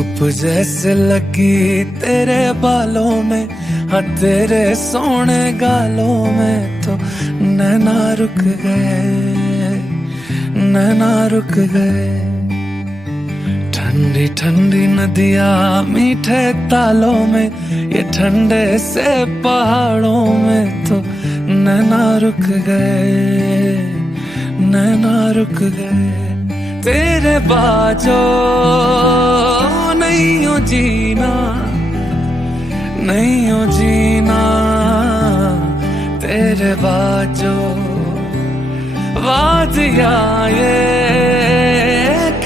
धूप जैसे लगी तेरे बालों में, हाँ तेरे सोने गालों में तो नैना रुक गए, नैना रुक गए। ठंडी ठंडी नदियाँ मीठे तालों में, ये ठंडे से पहाड़ों में तो नैना रुक गए, नैना रुक गए। तेरे बाजो नहीं हो जीना, नहीं हो जीना, तेरे बाजो वादिया ये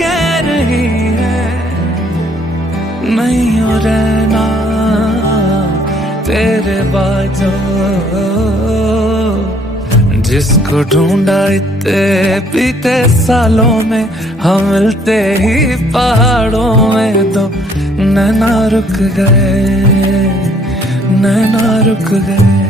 कह रही है नहीं हो रहना, तेरे बाजो। जिसको ढूंढा इतने बीते सालों में, हम मिलते ही पहाड़ों में तो नैना रुक गए, नैना रुक गए।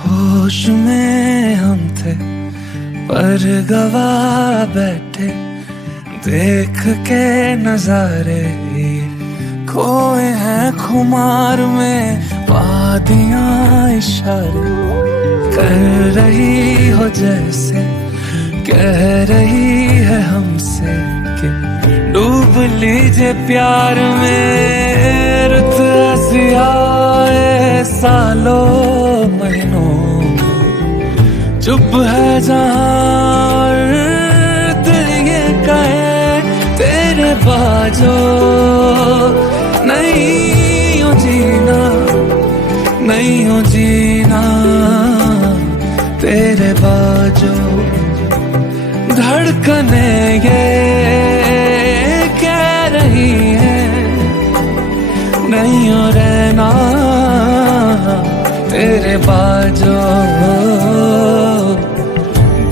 होश में हम थे पर गवा बैठे, देख के नजारे खोए हैं खुमार में। वादियां इशारे कर रही हो जैसे कह रही है हमसे कि डूब लीजिए प्यार में। रुत ऐसी आए सालों महीनों, चुप है जहां दिल ये कहे तेरे बाजो नहीं हो जीना, नहीं हो जीना, तेरे बाजो। धड़कने ये कह रही है नहीं हो रहना, तेरे बाजो।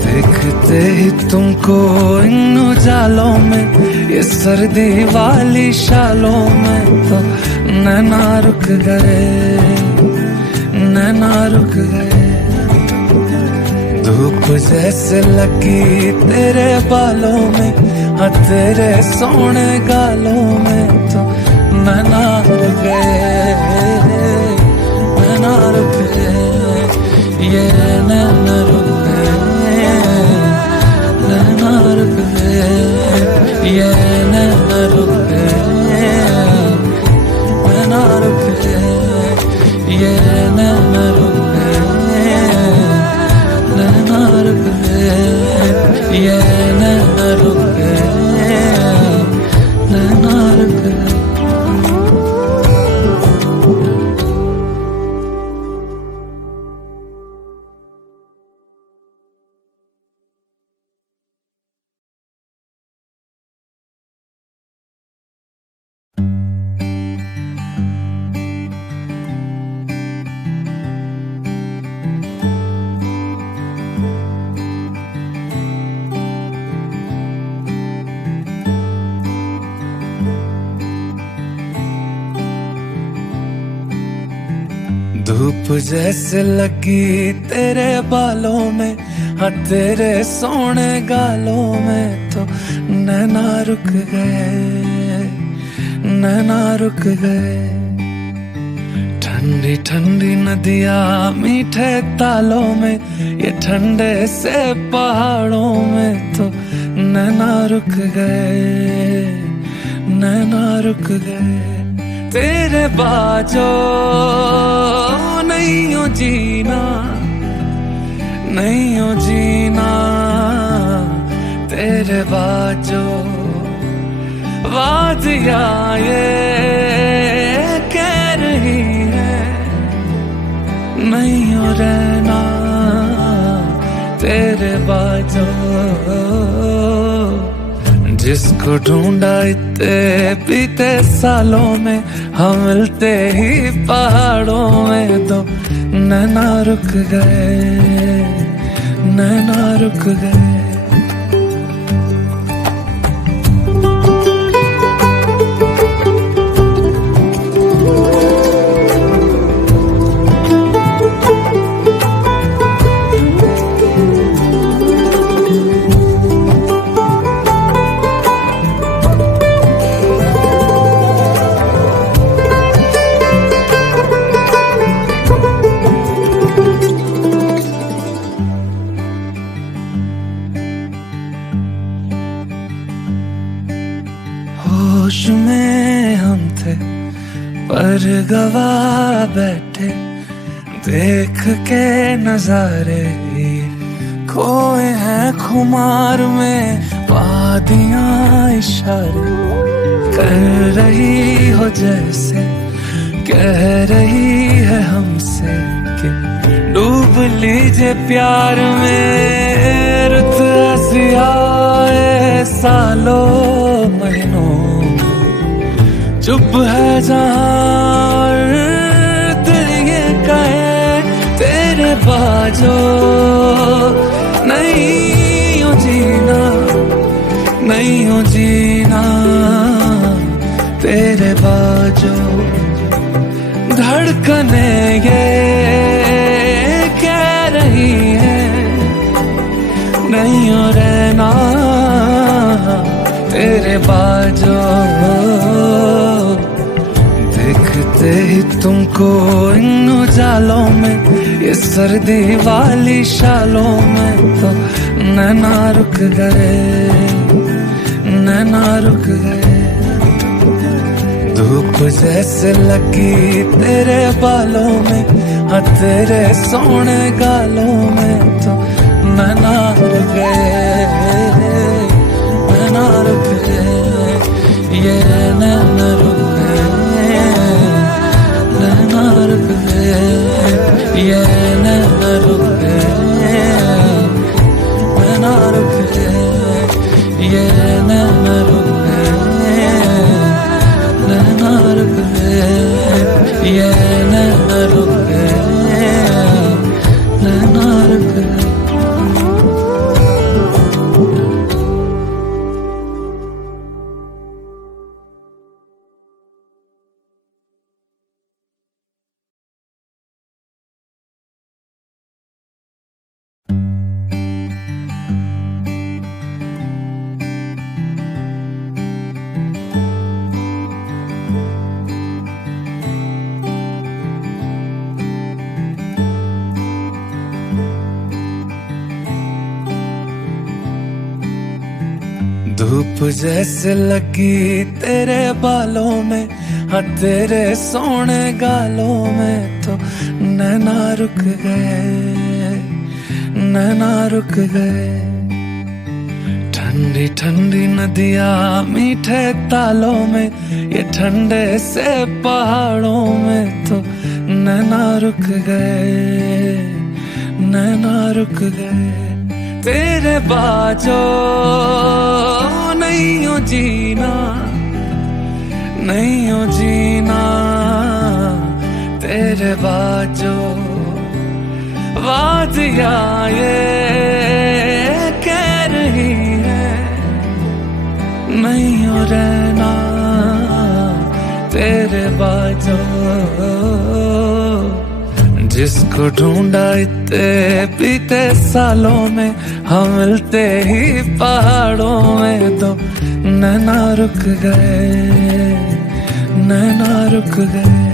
देखते ही तुमको इन उजालों में, ये सर्दी वाली शालों में तो नैना रुक गए, नैना रुक गए। धूप जैसे लगी तेरे बालों में, हाँ तेरे सोने गालों में तो नैना रुक गए, नैना रुक गए, ये नैना रुक गए, नैना रुक गए, ये नैना रुक गए, नैना रुक गए, ये नैना रुक गए, नैना रुक गए, ये नैना रुक गए, नैना रुक गए। धूप जैसे लगी तेरे बालों में, हाँ तेरे सोने गालों में तो नैना रुक गए, नैना रुक गए। ठंडी ठंडी नदियाँ मीठे तालों में, ये ठंडे से पहाड़ों में तो नैना रुक गए, नैना रुक गए। तेरे बाजो नहीं हो जीना, नहीं हो जीना, तेरे बाजो वादियां ये कह रही है नहीं हो रहना, तेरे बाजो। जिसको ढूंढा इतने बीते सालों में, हम मिलते ही पहाड़ों में तो नैना रुक गए, नैना रुक गए। होश में हम थे पर गवा बैठे, देख के नजारे खोए हैं खुमार में। वादियां इशारे कर रही हो जैसे, कह रही है हमसे कि डूब लीजिए प्यार में। रुत ऐसी आए सालों महीनों, चुप है जहां दिल ये कहे तेरे बाजो। नहीं हो जीना, नहीं हो जीना तेरे बाजो। धड़कने ये कह रही है नहीं हो रहना तेरे बाजो। देखते ही तुमको इन उजालों में, ये सर्दी वाली शालों में तो नैना रुक गए, नैना रुक गए। धूप जैसे लगी तेरे बालों में, हाँ तेरे सोने गालों में तो नैना रुक गए, नैना रुक गए। ये नैना रुक गए, नैना रुक गए। ये नैना रुक गए, नैना रुक गए। ये नैना रुक गए, नैना रुक गए। ये नैना रुक गए, नैना रुक गए। धूप जैसे लगी तेरे बालों में, हाँ तेरे सोने गालों में तो नैना रुक गए, नैना रुक गए। ठंडी ठंडी नदियाँ मीठे तालों में, ये ठंडे से पहाड़ों में तो नैना रुक गए, नैना रुक गए। तेरे बाजो नहीं हो जीना, नहीं हो जीना तेरे बाजो। वादियां ये कह रही है नहीं हो रहना तेरे बाजो। जिसको ढूंढा इतने बीते सालों में, हम मिलते ही पहाड़ों में तो नैना रुक गए, नैना रुक गए।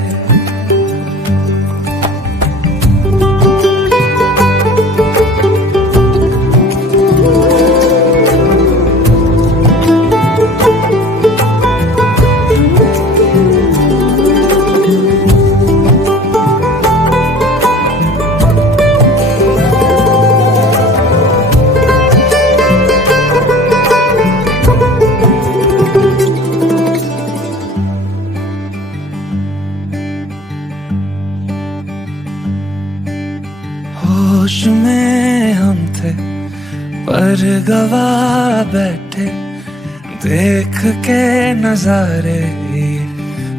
होश में हम थे पर गवा बैठे, देख के नजारे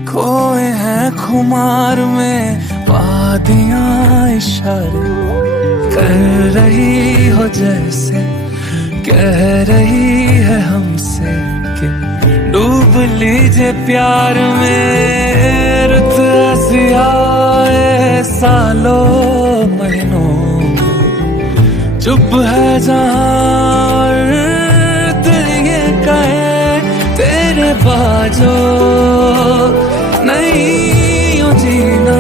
खोए हैं खुमार में, वादियां इशारे कर रही हो जैसे कह रही है हमसे कि डूब लीजिए प्यार में। रुत ऐसी आए सालों महीनों, चुप है जहां दिल ये कहे तेरे बाजो। नहीं हो जीना,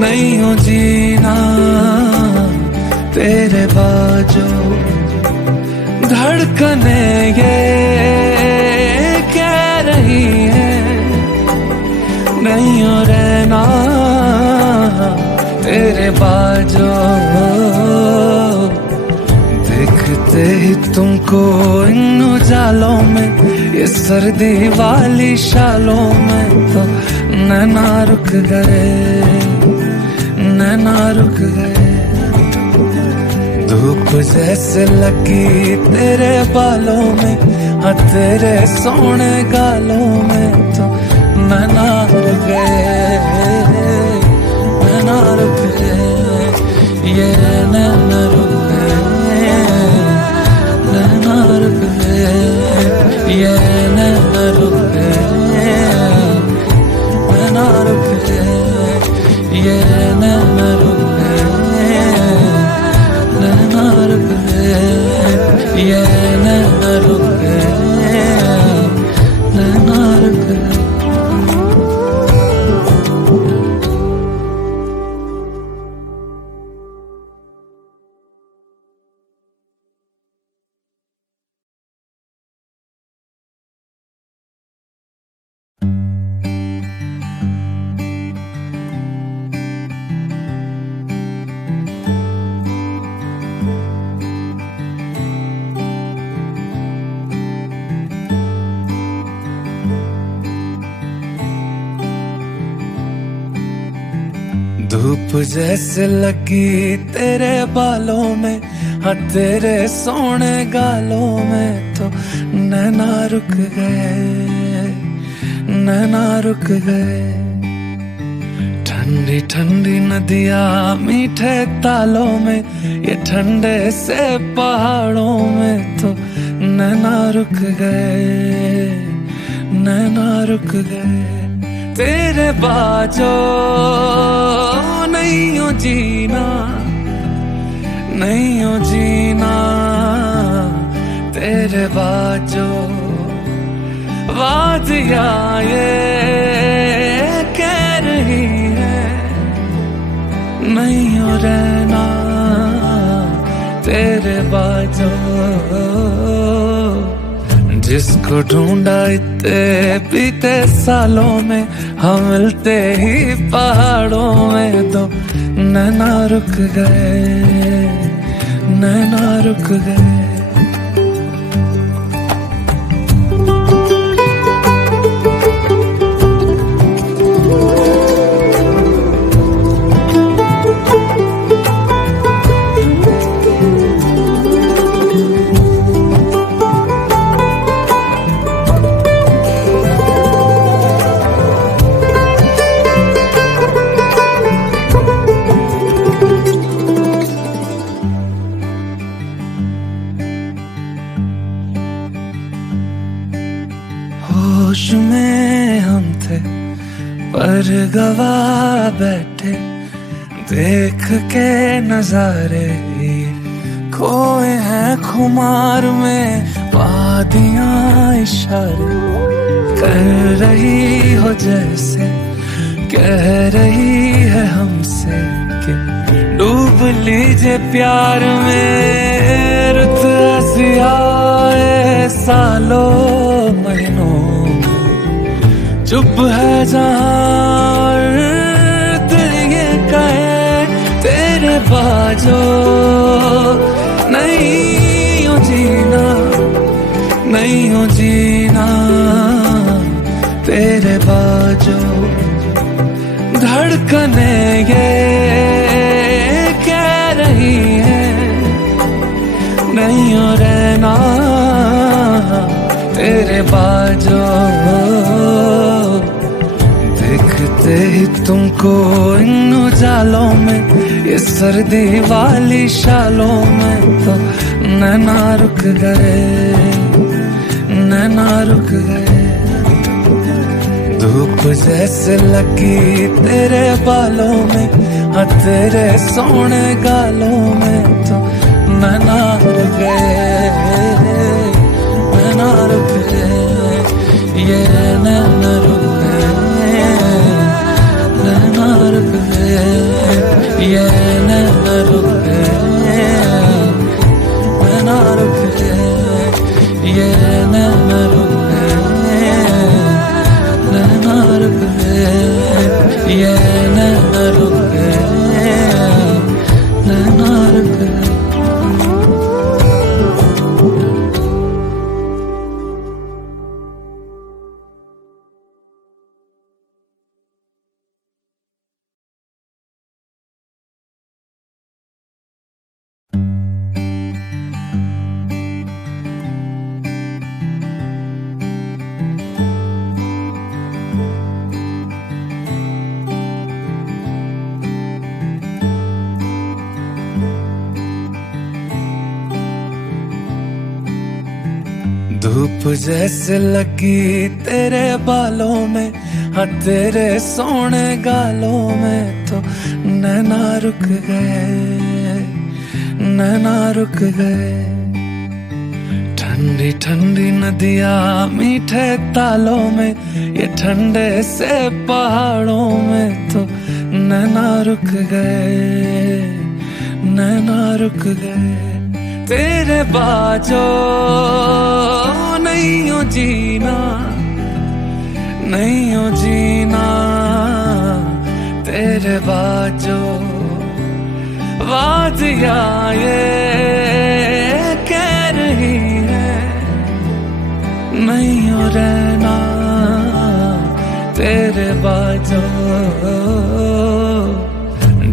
नहीं हो जीना तेरे बाजो। धड़कने ये कह रही है नहीं हो रहना तेरे बाजो। देखते ही तुमको इन उजालों में, ये सर्दी वाली शालों में, तो नैना रुक गए, नैना रुक गए। धूप जैसे लगी तेरे बालों में, हाँ तेरे सोने गालों में, तो नैना रुक गए, नैना रुक गए, ये नैना रुक गए, नैना रुक गए, ये नैना रुक गए, नैना रुक गए, ये नैना रुक गए, नैना रुक गए, ये नैना रुक गए, नैना रुक गए। धूप जैसे लगी तेरे बालों में, हाँ तेरे सोने गालों में, तो नैना रुक गए, नैना रुक गए। ठंडी ठंडी नदियाँ मीठे तालों में, ये ठंडे से पहाड़ों में, तो नैना रुक गए, नैना रुक गए तेरे बाजो। नहीं हो जीना, नहीं हो जीना तेरे बाजो। वादियां ये कह रही है नहीं हो रहना तेरे बाजो। जिसको ढूंढा इतने बीते सालों में, हम मिलते ही पहाड़ों में, तो नैना रुक गए, नैना रुक गए। होश में हम थे पर गवा बैठे, देख के नजारे खोए हैं खुमार में, वादियां इशारे कर रही हो जैसे कह रही है हमसे कि डूब लीजिए प्यार में। रुत ऐसी आए सालों महीनों, चुप है जहां दिल ये कहे तेरे बाजो। नहीं हो जीना, नहीं हो जीना तेरे बाजो। धड़कने ये कह रही है नहीं हो रहना तेरे तुमको इन उजालों में, ये सर्दी वाली शालों में तो नैना रुक गए, नैना रुक गए। धूप जैसे लगी तेरे बालों में, हाँ तेरे सोने गालों में तो नैना रुक गए, नैना रुक गए, ये नैना रुक गए, नैना रुक गए, ये नैना रुक गए, नैना रुक गए, ये नैना रुक गए, नैना रुक गए, ये नैना रुक गए, नैना रुक गए। धूप जैसे लगी तेरे बालों में, हाँ तेरे सोने गालों में तो नैना रुक गए, नैना रुक गए। ठंडी ठंडी नदियाँ मीठे तालों में, ये ठंडे से पहाड़ों में तो नैना रुक गए, नैना रुक गए। तेरे बाजो नहीं हो जीना, नहीं हो जीना, तेरे बाजो वादियाँ ये कह रही है नहीं हो रहना, तेरे बाजो।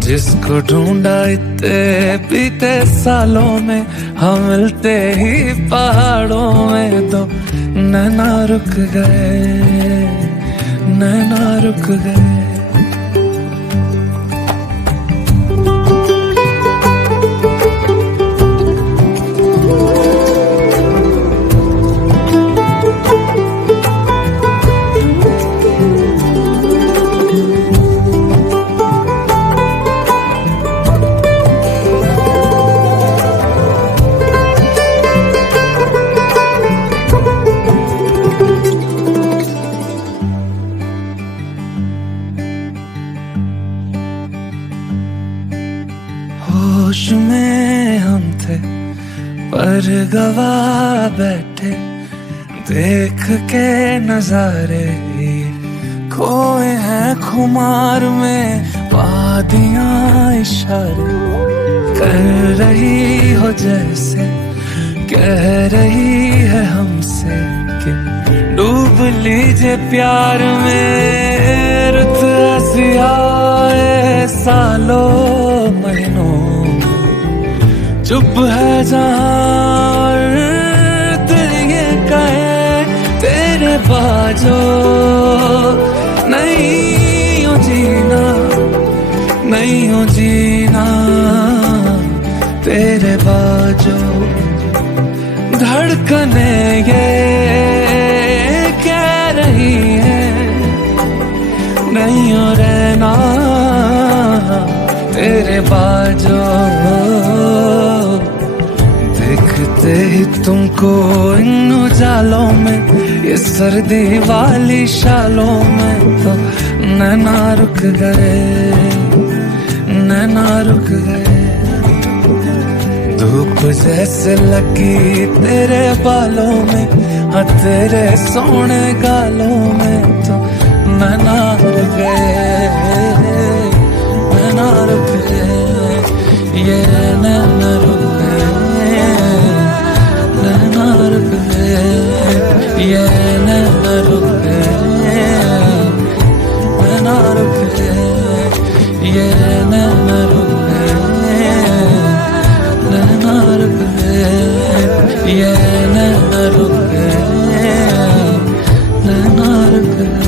जिसको ढूंढा इतने बीते सालों में, हम मिलते ही पहाड़ों में तो नैना रुक गए, नैना रुक गए। होश में हम थे पर गवा बैठे, देख के नजारे खोए हैं खुमार में। वादियाँ इशारे कर रही हो जैसे कह रही है हमसे कि डूब लीजिए प्यार में। रुत ऐसी आए सालों महीनों, चुप है जहाँ दिल ये कहे तेरे बाजो नहीं हो जीना, नहीं हो जीना, तेरे बाजो। धड़कने ये कह रही है नहीं हो रहना, तेरे बाजो। देखते ही तुमको इन उजालों में, ये सर्दी वाली शालों में तो नैना रुक गए, नैना रुक गए। धूप जैसे लगी तेरे बालों में, हाँ तेरे सोने गालों में तो नैना रुक गए, नैना रुक गए, ये नैना रुक गए, नैना रुक गए, ये नैना रुक गए, नैना रुक गए, ये नैना रुक गए, नैना रुक गए, ये नैना रुक गए, नैना रुक गए।